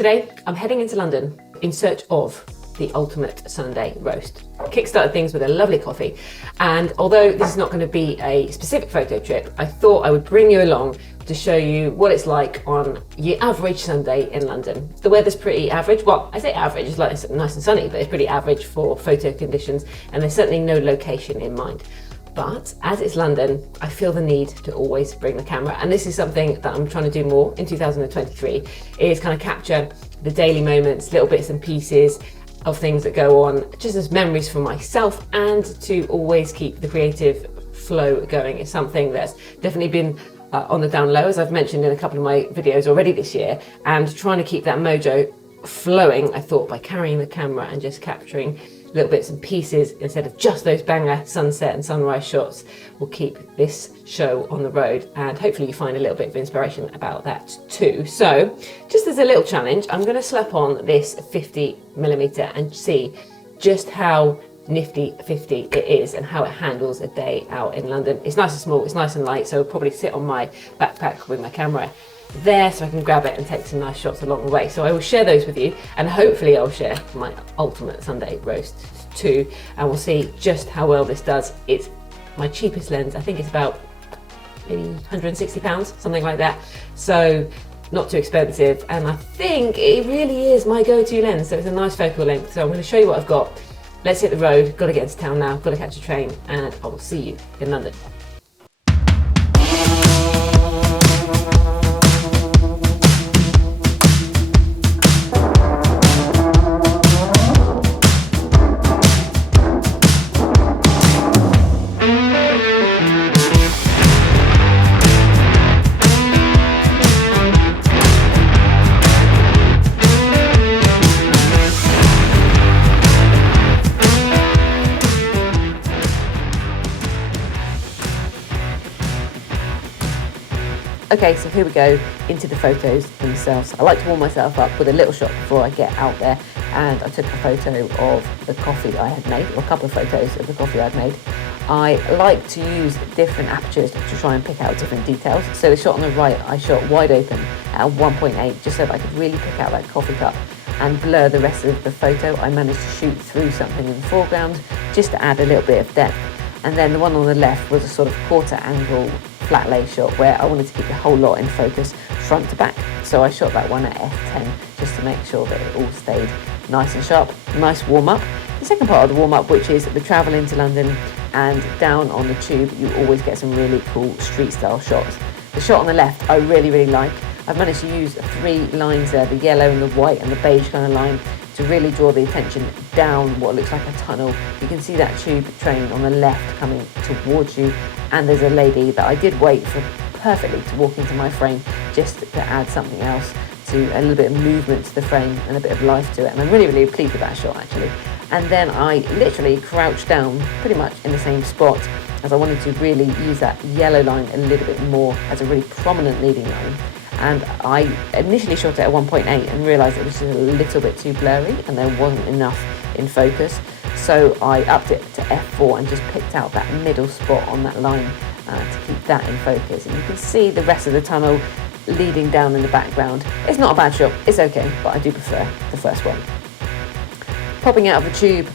Today, I'm heading into London in search of the ultimate Sunday roast. Kickstarted things with a lovely coffee, and although this is not going to be a specific photo trip, I thought I would bring you along to show you what it's like on your average Sunday in London. The weather's pretty average. Well, I say average, it's like it's nice and sunny, but it's pretty average for photo conditions, and there's certainly no location in mind. But as it's London, I feel the need to always bring the camera, and this is something that I'm trying to do more in 2023, is kind of capture the daily moments, little bits and pieces of things that go on, just as memories for myself, and to always keep the creative flow going. It's something that's definitely been on the down low, as I've mentioned in a couple of my videos already this year, and trying to keep that mojo flowing, I thought by carrying the camera and just capturing little bits and pieces instead of just those banger sunset and sunrise shots will keep this show on the road, and hopefully you find a little bit of inspiration about that too. So just as a little challenge, I'm going to slap on this 50mm and see just how nifty 50 it is and how it handles a day out in London. It's nice and small, it's nice and light, so I'll probably sit on my backpack with my camera there so I can grab it and take some nice shots along the way. So I will share those with you, and hopefully I'll share my ultimate Sunday roast too, and we'll see just how well this does. It's my cheapest lens. I think it's about maybe £160, something like that, so not too expensive, and I think it really is my go-to lens. So it's a nice focal length. So I'm going to show you what I've got. Let's hit the road. Got to get into town now, got to catch a train, and I will see you in London. Okay, so here we go into the photos themselves. I like to warm myself up with a little shot before I get out there, and I took a photo of the coffee I had made, or a couple of photos of the coffee I'd made. I like to use different apertures to try and pick out different details. So the shot on the right, I shot wide open at 1.8, just so that I could really pick out that coffee cup and blur the rest of the photo. I managed to shoot through something in the foreground just to add a little bit of depth. And then the one on the left was a sort of quarter angle flat lay shot where I wanted to keep the whole lot in focus front to back. So I shot that one at f10 just to make sure that it all stayed nice and sharp. Nice warm up. The second part of the warm up, which is the travel into London, and down on the tube you always get some really cool street style shots. The shot on the left I really like. I've managed to use 3 lines there, the yellow and the white and the beige kind of line, to really draw the attention down what looks like a tunnel. You can see that tube train on the left coming towards you, and there's a lady that I did wait for perfectly to walk into my frame just to add something else, to a little bit of movement to the frame and a bit of life to it, and I'm really pleased with that shot actually. And then I literally crouched down pretty much in the same spot, as I wanted to really use that yellow line a little bit more as a really prominent leading line. And I initially shot it at 1.8 and realised it was just a little bit too blurry and there wasn't enough in focus. So I upped it to f4 and just picked out that middle spot on that line to keep that in focus. And you can see the rest of the tunnel leading down in the background. It's not a bad shot, it's okay, but I do prefer the first one. Popping out of the tube,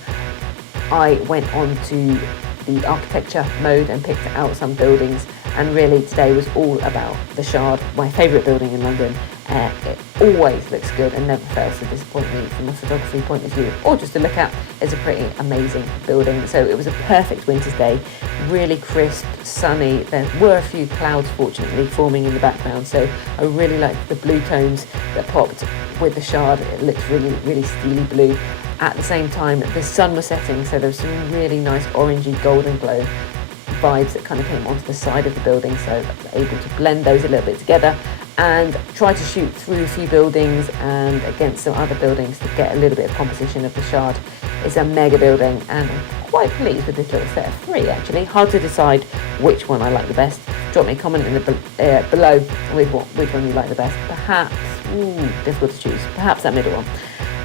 I went on to the architecture mode and picked out some buildings, and really today was all about the Shard, my favourite building in London. It always looks good and never fails to disappoint me from a photography point of view, or just to look at. It's a pretty amazing building. So it was a perfect winter's day, really crisp, sunny. There were a few clouds fortunately forming in the background, so I really liked the blue tones that popped with the Shard. It looks really steely blue. At the same time, the sun was setting, so there was some really nice orangey golden glow vibes that kind of came onto the side of the building, so I was able to blend those a little bit together and try to shoot through a few buildings and against some other buildings to get a little bit of composition of the Shard. It's a mega building, and I'm quite pleased with this little set of 3 actually. Hard to decide which one I like the best. Drop me a comment in the below with which one you like the best. Perhaps, difficult to choose, perhaps that middle one.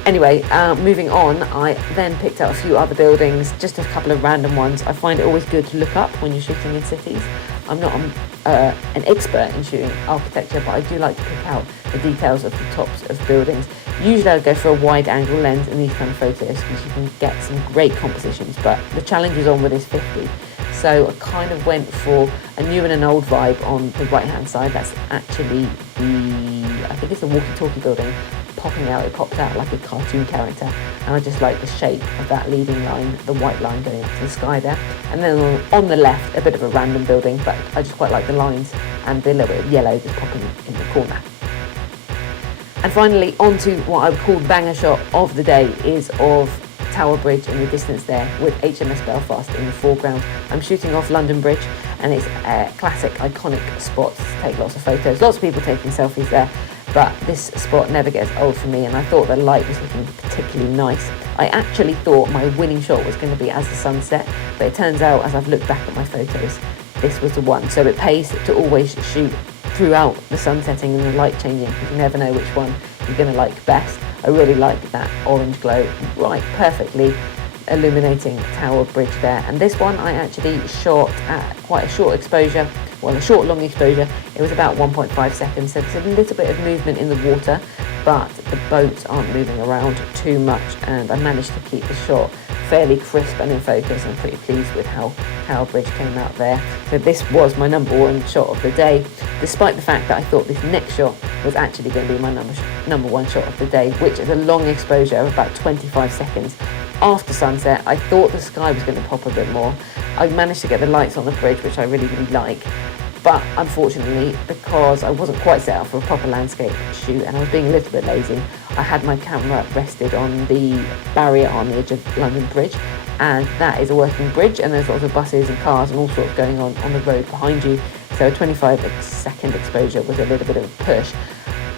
Anyway, moving on, I then picked out a few other buildings, just a couple of random ones. I find it always good to look up when you're shooting in cities. I'm not an expert in shooting architecture, but I do like to pick out the details of the tops of buildings. Usually I go for a wide angle lens in these kind of photos because you can get some great compositions, but the challenge is on with this 50. So I kind of went for a new and an old vibe on the right hand side. That's actually I think it's the walkie-talkie building popping out. It pops out like a cartoon character, and I just like the shape of that leading line, the white line going up to the sky there. And then on the left, a bit of a random building, but I just quite like the lines and the little bit of yellow that's popping in the corner. And finally, on to what I would call the banger shot of the day is of Tower Bridge in the distance there with HMS Belfast in the foreground. I'm shooting off London Bridge, and it's a classic, iconic spot to take lots of photos. Lots of people taking selfies there, but this spot never gets old for me, and I thought the light was looking particularly nice. I actually thought my winning shot was going to be as the sun set, but it turns out, as I've looked back at my photos, this was the one. So it pays to always shoot throughout the sun setting and the light changing, because you never know which one you're going to like best. I really like that orange glow, right, perfectly illuminating Tower Bridge there. And this one I actually shot at quite a short exposure, well, a short long exposure. It was about 1.5 seconds, so there's a little bit of movement in the water, but the boats aren't moving around too much, and I managed to keep the shot fairly crisp and in focus. I'm pretty pleased with how Tower Bridge came out there. So this was my number one shot of the day, despite the fact that I thought this next shot was actually going to be my number one shot of the day, which is a long exposure of about 25 seconds after sunset. I thought the sky was going to pop a bit more. I managed to get the lights on the bridge, which I really like, but unfortunately, because I wasn't quite set up for a proper landscape shoot and I was being a little bit lazy, I had my camera rested on the barrier on the edge of London Bridge, and that is a working bridge, and there's lots of buses and cars and all sorts going on the road behind you, so a 25-second exposure was a little bit of a push.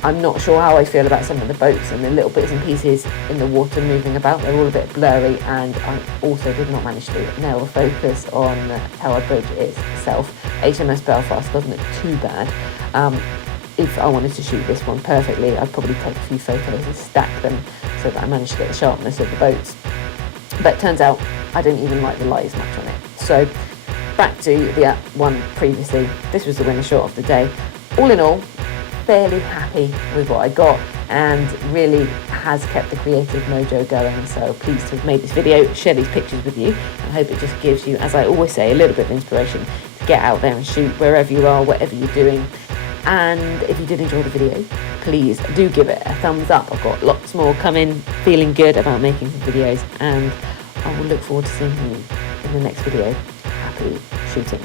I'm not sure how I feel about some of the boats and the little bits and pieces in the water moving about. They're all a bit blurry, and I also did not manage to nail the focus on Tower Bridge itself. HMS Belfast doesn't look too bad. If I wanted to shoot this one perfectly, I'd probably take a few photos and stack them so that I managed to get the sharpness of the boats. But it turns out I didn't even like the light as much on it. So back to the one previously, this was the winner shot of the day. All in all, fairly happy with what I got, and really has kept the creative mojo going. So pleased to have made this video, share these pictures with you. I hope it just gives you, as I always say, a little bit of inspiration to get out there and shoot wherever you are, whatever you're doing. And if you did enjoy the video, please do give it a thumbs up. I've got lots more coming, feeling good about making some videos, and I will look forward to seeing you in the next video. Happy shooting.